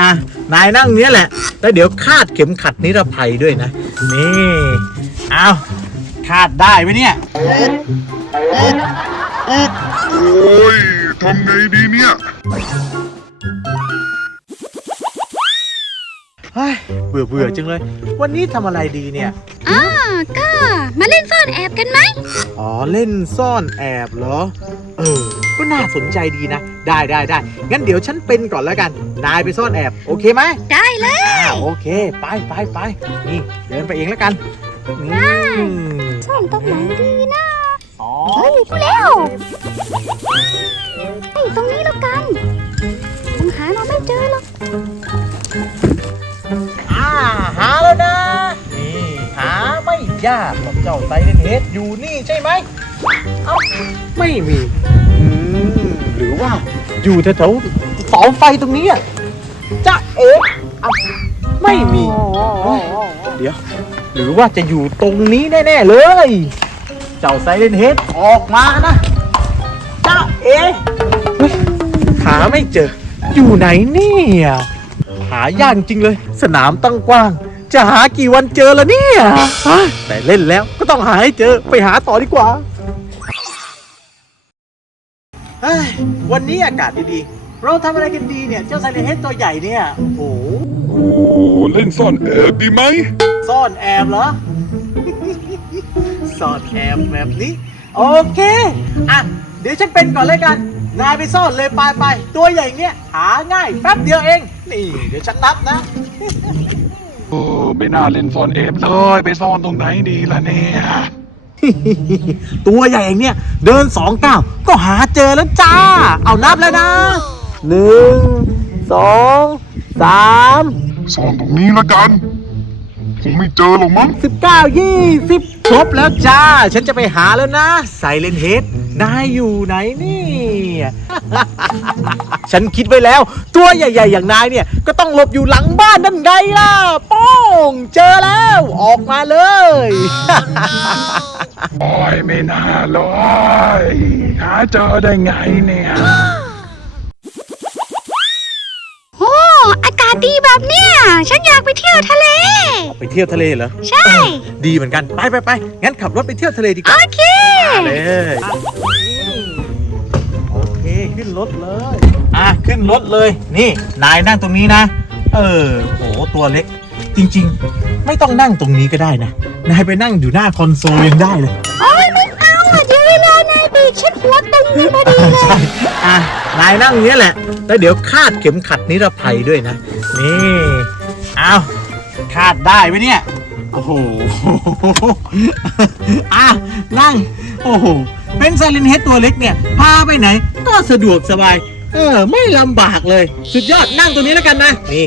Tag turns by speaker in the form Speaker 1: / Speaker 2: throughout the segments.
Speaker 1: นายนั่งเนี้ยแหละแล้วเดี๋ยวคาดเข็มขัดนิรภัยด้วยนะนี่เอาคาดได้ไหมเนี่ย
Speaker 2: โอ้ยทำไงดีเนี่ย
Speaker 1: เบื่อจังเลยวันนี้ทำอะไรดีเนี่ย
Speaker 3: ก็มาเล่นซ่อนแอบกันไหม
Speaker 1: อ๋อเล่นซ่อนแอบเหรอก็น่าสนใจดีนะได้งั้นเดี๋ยวฉันเป็นก่อนแล้วกันนายไปซ่อนแอบโอเคไหม
Speaker 3: ได้เลย
Speaker 1: โอเคไปนี่เดินไปเองแล้วกัน
Speaker 3: ซ่อนตรงไหนดีนะ
Speaker 1: อ๋อ
Speaker 3: รู้แล้วตรงนี้แล้วกันคงหาเราไม่เจอหรอก
Speaker 1: หาแล้วนะนี่หาไม่ยากหรอกเจ้าไซเลนเฮดอยู่นี่ใช่ไหมเอ้าไม่มีหรือว่าอยู่แถวเสาไฟตรงนี้จ๊ะเอ๊ะไม่มีเดี๋ยวหรือว่าจะอยู่ตรงนี้แน่ๆเลยเจ้าไซเลนเฮดออกมานะจ๊ะเอ๊ะหาไม่เจออยู่ไหนเนี่ยหายากจริงเลยสนามตั้งกว้างจะหากี่วันเจอละเนี่ยแต่เล่นแล้วก็ต้องหาให้เจอไปหาต่อดีกว่าวันนี้อากาศดีๆเราทำอะไรกันดีเนี่ยเจ้าไซเลนเฮดตัวใหญ่เนี่ยโอ้
Speaker 2: เล่นซ่อนแอบดีไหม
Speaker 1: ซ่อนแอบเหรอ ซ่อนแอบแบบนี้โอเคเดี๋ยวฉันเป็นก่อนเลยกันนายไปซ่อนเลยไปตัวใหญ่เนี้ยหาง่ายแป๊บเดียวเองนี่เดี๋ยวฉันนับนะ
Speaker 2: ไม่น่าเล่นซ่อนแอบเลยไปซ่อนตรงไหนดีล่ะเนี่ย
Speaker 1: ตัวใหญ่เองเนี่ยเดิน2 ก้าวก็หาเจอแล้วจ้าเอานับแล้วนะ1 2 3
Speaker 2: ซ่อนตรงนี้ละกันคงไม่เจอหรอกมั้ง
Speaker 1: 19 20ครบแล้วจ้าฉันจะไปหาแล้วนะไซเลนเฮดนายอยู่ไหนนี่ ฉันคิดไว้แล้วตัวใหญ่ๆอย่างนายเนี่ยก็ต้องหลบอยู่หลังบ้านนั่นไงล่ะป้องเจอแล้วออกมาเลย
Speaker 2: โอ้ยไม่น่าเลยหาเจอได้ไงเนี่ย
Speaker 3: โอ้อากาศดีแบบเนี้ยฉันอยากไปเที่ยวทะเล
Speaker 1: ไปเที่ยวทะเลเหรอ
Speaker 3: ใช่
Speaker 1: ดีเหมือนกันไปงั้นขับรถไปเที่ยวทะเลดีกว่า
Speaker 3: โอเค
Speaker 1: เลยโอเคขึ้นรถเลยขึ้นรถเลยนี่นายนั่งตรงนี้นะโหตัวเล็กจริงๆไม่ต้องนั่งตรงนี้ก็ได้นะนายไปนั่งอยู่หน้าคอนโซลยังได้เลย
Speaker 3: โอ้ยไม่เอาเดี๋ยวเวลานายบีบฉันหัวตึงพอดีเลย
Speaker 1: ใช่นายนั่งเนี้ยแหละแล้วเดี๋ยวคาดเข็มขัดนิรภัยด้วยนะนี่เอาคาดได้ไหมเนี่ยโอ้โหนั่งโอ้โหเป็นไซเลนเฮดตัวเล็กเนี่ยพาไปไหนก็สะดวกสบายไม่ลำบากเลยสุดยอดนั่งตรงนี้แล้วกันนะนี่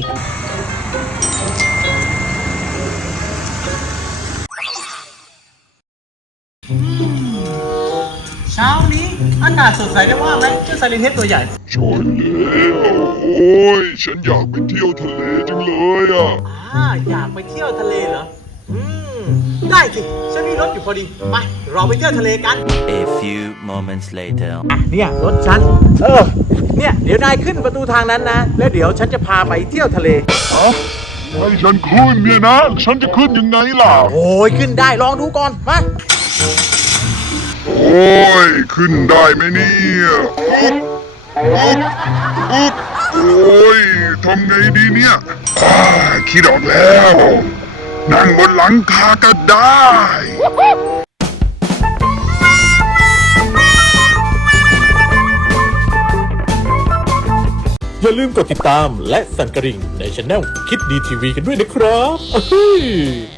Speaker 1: เช้านี้อากาศสดใสได้ว่าไหมเจ้าไซเลนเฮดตัวใหญ่
Speaker 2: ชนแล้วโอ้ยฉันอยากไปเที่ยวทะเลจังเลย
Speaker 1: อยากไปเที่ยวทะเลเหรอได้สิฉันมีรถอยู่พอดีไปเราไปเที่ยวทะเลกัน
Speaker 4: A few moments later
Speaker 1: เนี่ยรถฉันเนี่ยเดี๋ยวนายขึ้นประตูทางนั้นนะแล้วเดี๋ยวฉันจะพาไปเที่ยวทะเล
Speaker 2: ให้ฉันขึ้นเนี่ยนะฉันจะขึ้นยังไงล่ะ
Speaker 1: โอ้ยขึ้นได้ลองดูก่อนมา
Speaker 2: โอ้ยขึ้นได้ไหมเนี่ยโอ้ยทำไงดีเนี่ยคิดออกแล้วนั่งบนหลังคาก็ได้
Speaker 1: อย่าลืมกดติดตามและสั่นกระดิ่งในช่องคิดดีทีวีกันด้วยนะครับ